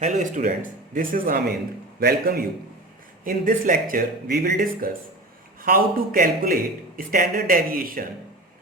Hello students, this is Amend. Welcome you. In this lecture, we will discuss how to calculate standard deviation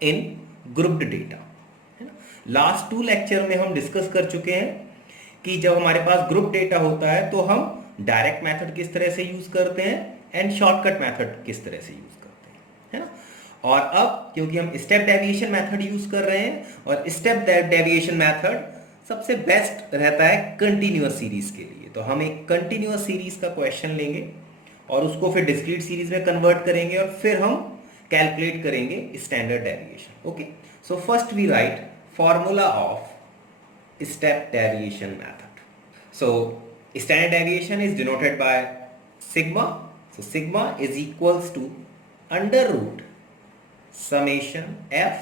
in grouped data. है ना? Last to lecture में हम discuss कर चुके हैं कि जब हमारे पास ग्रुप डेटा होता है तो हम डायरेक्ट मेथड किस तरह से यूज करते हैं एंड शॉर्टकट मेथड किस तरह से यूज करते हैं, है ना। और अब क्योंकि हम स्टेप डेविएशन मेथड यूज कर रहे हैं और स्टेप डेविएशन मेथड सबसे बेस्ट रहता है कंटिन्यूअस सीरीज के लिए, तो हम एक कंटिन्यूअस सीरीज का क्वेश्चन लेंगे और उसको फिर डिस्क्रीट सीरीज में कन्वर्ट करेंगे और फिर हम कैलकुलेट करेंगे standard deviation. Okay, so first we write formula of step deviation method. So standard deviation is denoted by sigma. So sigma is equals to under root summation F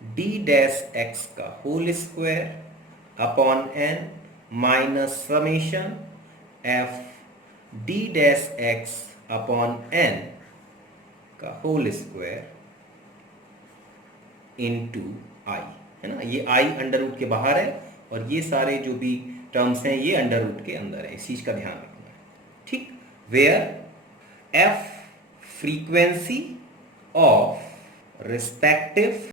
D dash x का whole square upon n minus summation f d dash x upon n का whole square into i, है ना। ये i under root के बाहर है और ये सारे जो भी टर्म्स हैं ये अंडर रूट के अंदर है, इस चीज का ध्यान रखना है, ठीक। Where f frequency of respective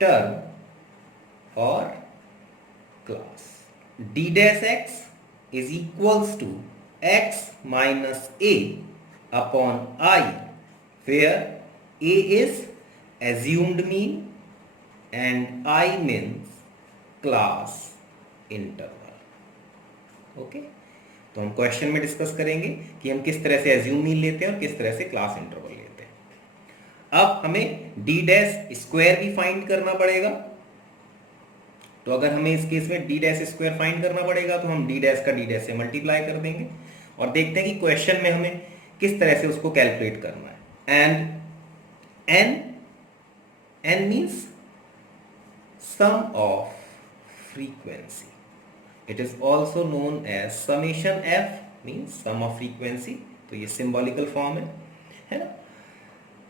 term और class d dash x is equals to x minus a upon I, where a is assumed mean and I means class interval। Okay, तो हम क्वेश्चन में डिस्कस करेंगे कि हम किस तरह से एज्यूम मीन लेते हैं और किस तरह से क्लास इंटरवल लेते हैं। अब हमें d डैश स्क्वायर भी फाइंड करना पड़ेगा, तो अगर हमें इस केस में डी डैश स्क्वायर फाइंड करना पड़ेगा तो हम डी डैश का डी डैश से मल्टीप्लाई कर देंगे और देखते हैं कि क्वेश्चन में हमें किस तरह से उसको कैलकुलेट करना है। And N means sum of frequency, it is also known as summation F means sum of frequency, तो ये सिंबॉलिकल फॉर्म है ना।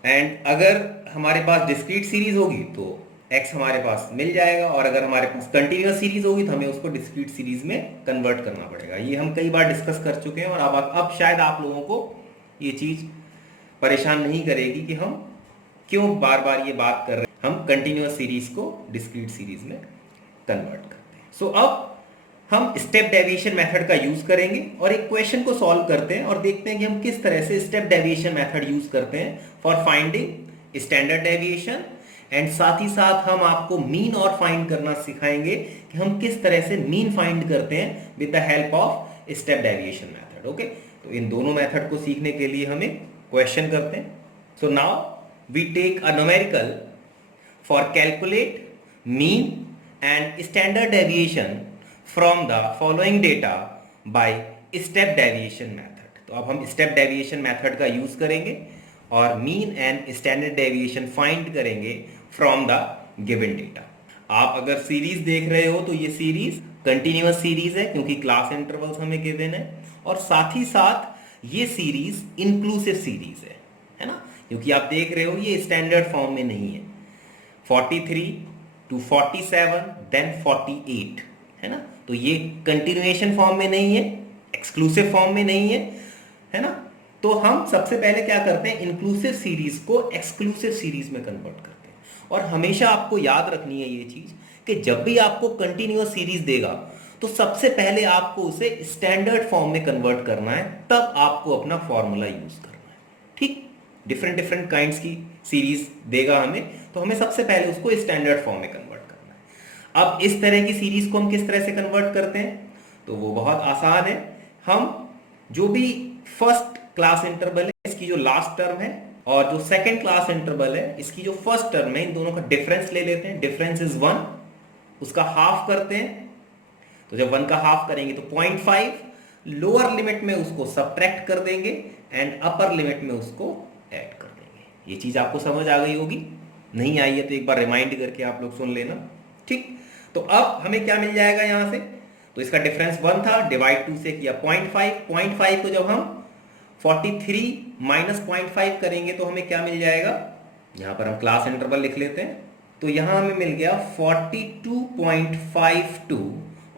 एंड अगर हमारे पास डिस्क्रीट सीरीज होगी तो x हमारे पास मिल जाएगा और अगर हमारे पास कंटिन्यूअस सीरीज होगी तो हमें उसको डिस्क्रीट सीरीज में कन्वर्ट करना पड़ेगा। ये हम कई बार डिस्कस कर चुके हैं और अब शायद आप लोगों को ये चीज परेशान नहीं करेगी कि हम क्यों बार बार ये बात कर रहे हैं, हम कंटिन्यूअस सीरीज को डिस्क्रीट सीरीज में कन्वर्ट करते हैं। सो अब हम स्टेप डेविएशन मेथड का यूज करेंगे और एक क्वेश्चन को सॉल्व करते हैं और देखते हैं कि हम किस तरह से स्टेप डेविएशन मेथड यूज करते हैं for finding standard deviation. And साथ ही साथ हम आपको मीन और फाइंड करना सिखाएंगे कि हम किस तरह से मीन फाइंड करते हैं with the help of step deviation method. Okay, तो इन दोनों मेथड को सीखने के लिए हमें क्वेश्चन करते हैं। So now we take a numerical for calculate mean and standard deviation from the following data by step deviation method. तो अब हम स्टेप डेविएशन मेथड का यूज करेंगे और mean and standard deviation find करेंगे फ्रॉम द गिवन डेटा। आप अगर series देख रहे हो तो ये सीरीज कंटिन्यूअस सीरीज है क्योंकि क्लास इंटरवल्स हमें गिवन है और साथ ही साथ ये सीरीज इंक्लूसिव सीरीज है ना, क्योंकि आप देख रहे हो ये स्टैंडर्ड फॉर्म में नहीं है। 43 to 47 देन 48 है ना, तो ये कंटिन्यूएशन फॉर्म में नहीं है, एक्सक्लूसिव फॉर्म में नहीं है ना। तो हम सबसे पहले क्या करते हैं, इंक्लूसिव सीरीज को एक्सक्लूसिव सीरीज में कन्वर्ट करते हैं। और हमेशा आपको याद रखनी है ये चीज कि जब भी आपको कंटिन्यूअस सीरीज देगा तो सबसे पहले आपको उसे स्टैंडर्ड फॉर्म में कन्वर्ट करना है, तब आपको अपना फॉर्मूला यूज करना है, ठीक। डिफरेंट काइंड्स की सीरीज देगा हमें, तो हमें सबसे पहले उसको स्टैंडर्ड फॉर्म में कन्वर्ट करना है। अब इस तरह की सीरीज को हम किस तरह से कन्वर्ट करते हैं, तो वो बहुत आसान है। हम जो भी फर्स्ट क्लास इंटरवल है इसकी जो लास्ट टर्म है और जो सेकंड क्लास इंटरवल है इसकी जो फर्स्ट टर्म है, इन दोनों का डिफरेंस ले लेते हैं। डिफरेंस इज 1, उसका हाफ करते हैं, तो जब 1 का हाफ करेंगे तो 0.5, लोअर लिमिट में उसको सब्ट्रैक्ट कर देंगे एंड अपर लिमिट में उसको ऐड कर देंगे। ये चीज आपको समझ आ गई होगी, नहीं आई है तो एक बार रिमाइंड करके आप लोग सुन लेना, ठीक। तो अब हमें क्या मिल जाएगा यहां से, तो इसका डिफरेंस 1 था, डिवाइड 2 से किया 0.5 को जब हम 43 माइनस 0.5 करेंगे तो हमें क्या मिल जाएगा, यहां पर हम क्लास इंटरवल लिख लेते हैं, तो यहां हमें मिल गया 42.52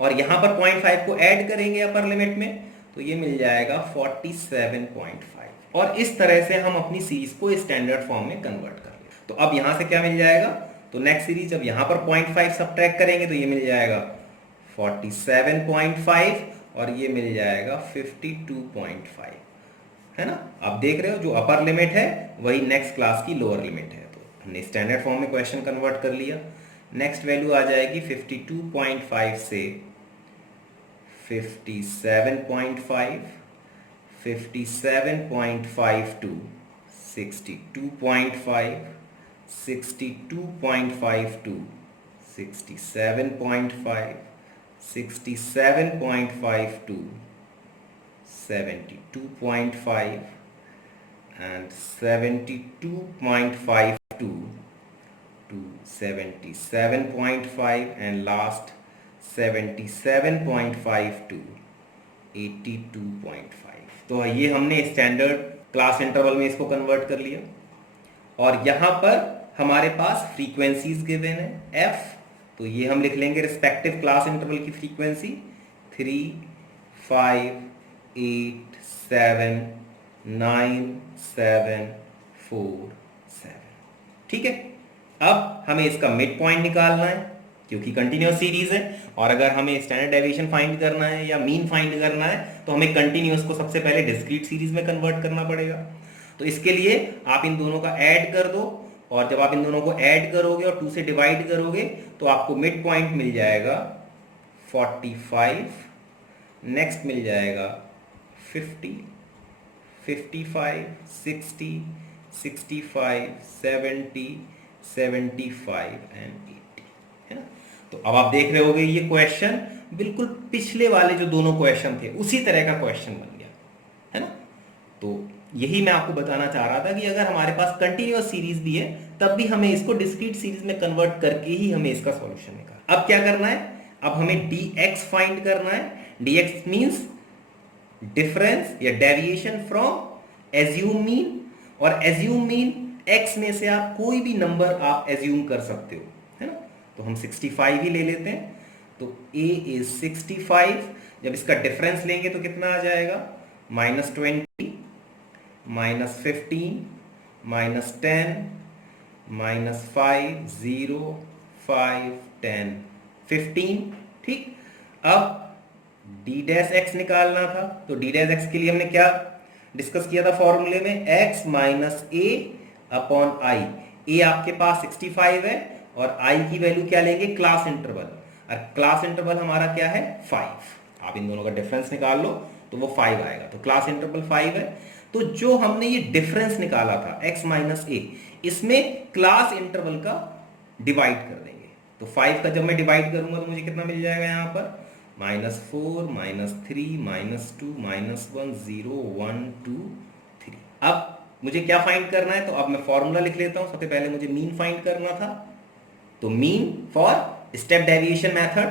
और यहाँ पर 0.5 को ऐड करेंगे अपर लिमिट में, तो ये मिल जाएगा 47.5। और इस तरह से हम अपनी सीरीज को स्टैंडर्ड फॉर्म में कन्वर्ट कर लें। तो अब यहाँ से क्या मिल जाएगा, तो नेक्स्ट सीरीज जब यहाँ पर 0.5 सब्ट्रैक्ट करेंगे तो ये मिल जाएगा 47.5 और ये मिल जाएगा 52.5, है ना। आप देख रहे हो जो अपर लिमिट है वही नेक्स्ट क्लास की लोअर लिमिट है। तो हमने स्टैंडर्ड फॉर्म में क्वेश्चन कन्वर्ट कर लिया। नेक्स्ट वैल्यू आ जाएगी 52.5 से 57.5, 57.5 to 62.5, 62.5 to 67.5, 67.5 to 72.5 and 72.5 to 77.5 and last 77.5 to 82.5। तो ये हमने स्टैंडर्ड क्लास इंटरवल में इसको कन्वर्ट कर लिया। और यहाँ पर हमारे पास फ्रीक्वेंसीज गिवन है f, तो ये हम लिख लेंगे रिस्पेक्टिव क्लास इंटरवल की फ्रीक्वेंसी 3, 5, 8, 7, 9, 7, 4, 7। ठीक है, अब हमें इसका मिड पॉइंट निकालना है क्योंकि कंटिन्यूअस सीरीज है, और अगर हमें स्टैंडर्ड डेविएशन फाइंड करना है या मीन फाइंड करना है तो हमें कंटिन्यूअस को सबसे पहले डिस्क्रीट सीरीज में कन्वर्ट करना पड़ेगा। तो इसके लिए आप इन दोनों का ऐड कर दो, और जब आप इन दोनों को ऐड करोगे और 2 से डिवाइड करोगे तो आपको मिड पॉइंट मिल जाएगा 45, नेक्स्ट मिल जाएगा 50, 55, 60, 65, 70, 75 एंड 80, है ना। तो अब आप देख रहे होगे ये क्वेश्चन बिल्कुल पिछले वाले जो दोनों क्वेश्चन थे उसी तरह का क्वेश्चन बन गया, है ना। तो यही मैं आपको बताना चाह रहा था कि अगर हमारे पास कंटिन्यूअस सीरीज भी है तब भी हमें इसको डिस्क्रीट सीरीज में कन्वर्ट करके ही हमें इसका सॉल्यूशन निकालना। अब क्या करना है, अब हमें dx फाइंड करना है। dx मींस डिफरेंस या डेविएशन फ्रॉम एज्यूम मीन, और एज्यूम मीन x में से आप कोई भी नंबर आप एज्यूम कर सकते हो, है ना। तो हम 65 ही ले लेते हैं। तो a इज 65, जब इसका डिफरेंस लेंगे तो कितना आ जाएगा, -20, -15, -10, -5, 0, 5, 10, 15। ठीक, अब d डैश x निकालना था, तो d डैश x के लिए हमने क्या डिस्कस किया था फॉर्मूले में, x minus a upon i। a आपके पास 65 है और i की वैल्यू क्या लेंगे, क्लास इंटरवल, और क्लास इंटरवल हमारा क्या है 5। आप इन दोनों का डिफरेंस निकाल लो तो वो 5 आएगा, तो क्लास इंटरवल 5 है। तो जो हमने ये डिफरेंस निकाला था x माइनस a, इसमें क्लास इंटरवल का डिवाइड कर देंगे। तो 5 का जब मैं डिवाइड करूंगा तो मुझे कितना मिल जाएगा, यहाँ पर -4, -3, -2, -1, 0, 1, 2, 3। अब मुझे क्या फाइंड करना है, तो अब मैं फॉर्मूला लिख लेता हूं। सबसे पहले मुझे मीन फाइंड करना था, तो mean for step deviation method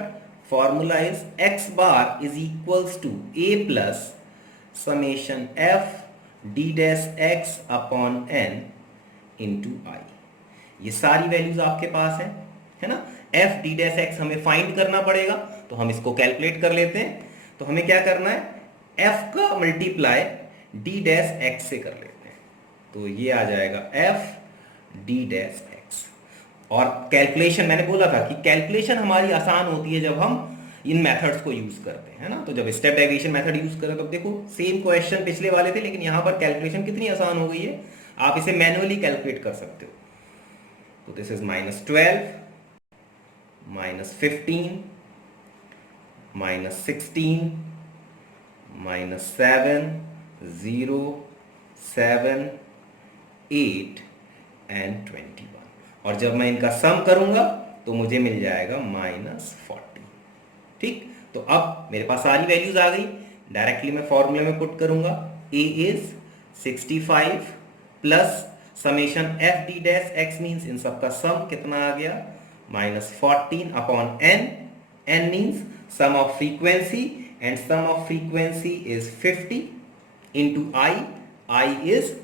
formula is x bar is equals to a plus summation f d dash x upon n into i। ये सारी वैल्यूज आपके पास है ना। f d डैश x हमें फाइंड करना पड़ेगा, तो हम इसको कैलकुलेट कर लेते हैं। तो हमें क्या करना है, f का मल्टीप्लाई d डैश x से कर लेते हैं, तो ये आ जाएगा f d डैश x। और कैलकुलेशन मैंने बोला था कि कैलकुलेशन हमारी आसान होती है जब हम इन मेथड्स को यूज करते हैं, ना। तो जब स्टेप डेविएशन मेथड यूज करें तो देखो सेम क्वेश्चन पिछले वाले थे, लेकिन यहाँ पर कैलकुलेशन कितनी आसान हो गई है, आप इसे मैन्युअली कैलकुलेट कर सकते हो। तो दिस इज -12, -15, -16, -7, 0, 7, 8 एंड 21। और जब मैं इनका सम करूंगा तो मुझे मिल जाएगा -40। ठीक, तो अब मेरे पास सारी वैल्यूज आ गई, डायरेक्टली मैं फॉर्मूले में पुट करूंगा। a is 65 plus summation f d dash x means इन सब का सम कितना आ गया, -14 upon n। n means sum of frequency, and sum of frequency is 50 into i। i is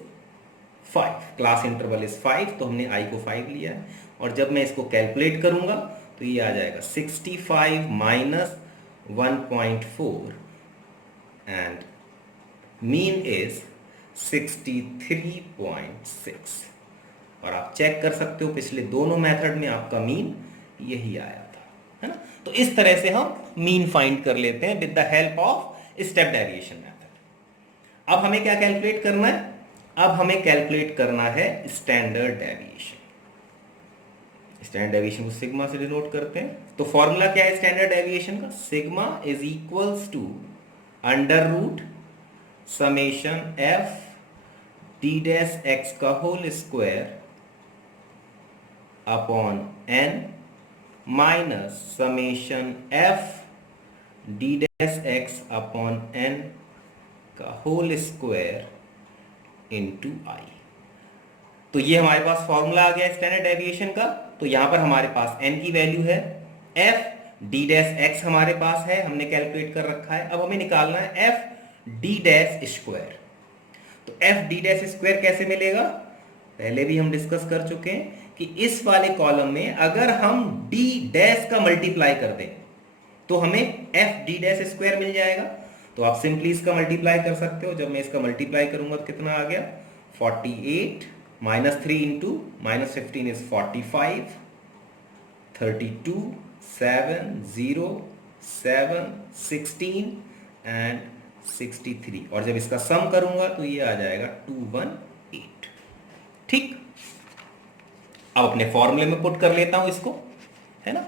5, class interval is 5, तो हमने i को 5 लिया है। और जब मैं इसको कैलकुलेट करूंगा तो ये आ जाएगा 65 माइनस 1.4 and mean is 63.6। और आप चेक कर सकते हो पिछले दोनों मेथड में आपका मीन यही आया था, है ना। तो इस तरह से हम मीन फाइंड कर लेते हैं with the help of step deviation method. अब हमें क्या कैलकुलेट करना है? अब हमें कैलकुलेट करना है स्टैंडर्ड डेविएशन। स्टैंडर्ड डेविएशन को सिग्मा से डिनोट करते हैं। तो फॉर्मूला क्या है स्टैंडर्ड डेविएशन का? Sigma is equals to under root summation F D dash x का whole square upon n minus summation F D dash x upon n का होल स्क्वायर इंटू आई। तो ये हमारे पास फॉर्मूला आ गया standard deviation का। तो यहां पर हमारे पास n की वैल्यू है, f d डैश x हमारे पास है, हमने कैलकुलेट कर रखा है। अब हमें निकालना है f d डैश स्क्वायर। तो f d डैश स्क्वायर कैसे मिलेगा? पहले भी हम डिस्कस कर चुके हैं कि इस वाले कॉलम में अगर हम d डैश का मल्टीप्लाई कर दें तो हमें f d डैश स्क्वायर मिल जाएगा। तो आप सिंपली इसका मल्टीप्लाई कर सकते हो। जब मैं इसका मल्टीप्लाई करूंगा तो कितना आ गया? 48 minus 3 into minus 15 is 45, 32, 7, 0, 7, 16 and 63। और जब इसका सम करूंगा तो ये आ जाएगा 218। ठीक, अब अपने फॉर्मूले में पुट कर लेता हूं इसको, है ना।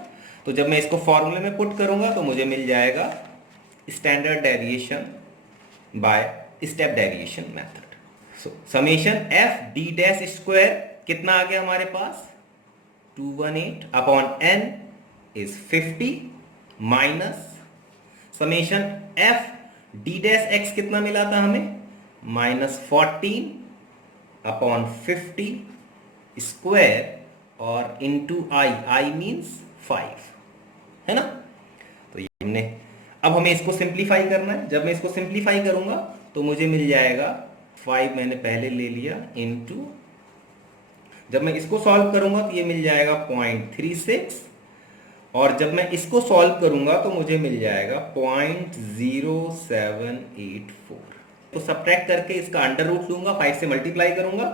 तो जब मैं इसको फॉर्मूले में पुट करूंगा तो मुझे मिल जाएगा standard deviation by step deviation method. Summation F D dash square कितना आ गया हमारे पास? 218 upon N is 50 minus summation F D dash X कितना मिला था हमें? -14 अपॉन 50 स्क्वायर और इंटू आई, आई मीन्स 5, है ना। तो ये हमने, अब हमें इसको सिंप्लीफाई करना है। जब मैं इसको सिंप्लीफाई करूंगा तो मुझे मिल जाएगा 5 मैंने पहले ले लिया इंटू, जब मैं इसको सॉल्व करूंगा तो ये मिल जाएगा 0.36 और जब मैं इसको सॉल्व करूंगा तो मुझे मिल जाएगा 0.0784। तो सब्ट्रैक्ट करके इसका अंडर रूट लूंगा, 5 से मल्टीप्लाई करूंगा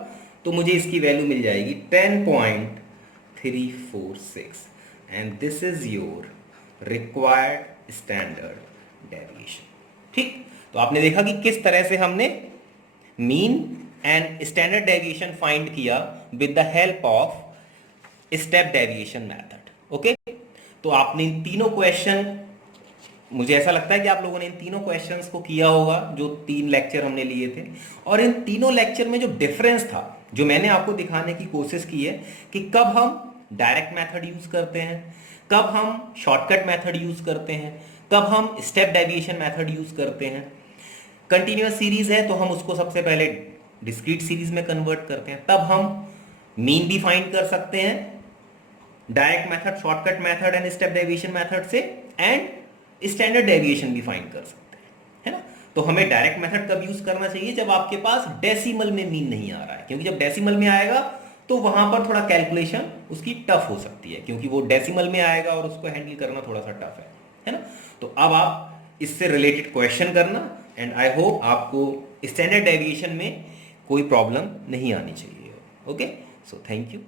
तो मुझे इसकी वैल्यू मिल जाएगी 10.346 and this is your required standard deviation. ठीक, तो आपने देखा कि किस तरह से हमने mean and standard deviation find किया with the help of step deviation method. Okay, तो आपने इन तीनों क्वेश्चन, मुझे ऐसा लगता है कि आप लोगों ने इन तीनों क्वेश्चंस को किया होगा जो 3 लेक्चर हमने लिए थे। और इन तीनों लेक्चर में जो डिफरेंस था, जो मैंने आपको दिखाने की कोशिश की है कि कब हम डायरेक्ट मेथड यूज करते हैं, कब हम शॉर्टकट मेथड यूज करते हैं, कब हम स्टेप डेविएशन मेथड यूज करते हैं। कंटिन्यूअस सीरीज है तो हम उसको सबसे पहले डिस्क्रीट सीरीज में कन्वर्ट करते हैं, तब हम मीन भी फाइंड कर सकते हैं direct method, shortcut method and step deviation method से, एंड स्टैंडर्ड डेविएशन भी फाइंड कर सकते हैं, है ना। तो हमें डायरेक्ट मेथड कब यूज करना चाहिए? जब आपके पास डेसिमल में मीन नहीं आ रहा है, क्योंकि जब डेसिमल में आएगा तो वहां पर थोड़ा कैलकुलेशन उसकी टफ हो सकती है, क्योंकि वो डेसिमल में आएगा और उसको हैंडल करना थोड़ा सा टफ है ना। तो अब आप इससे रिलेटेड क्वेश्चन करना एंड आई होप आपको स्टैंडर्ड डेविएशन में कोई प्रॉब्लम नहीं आनी चाहिए। Okay, so thank you.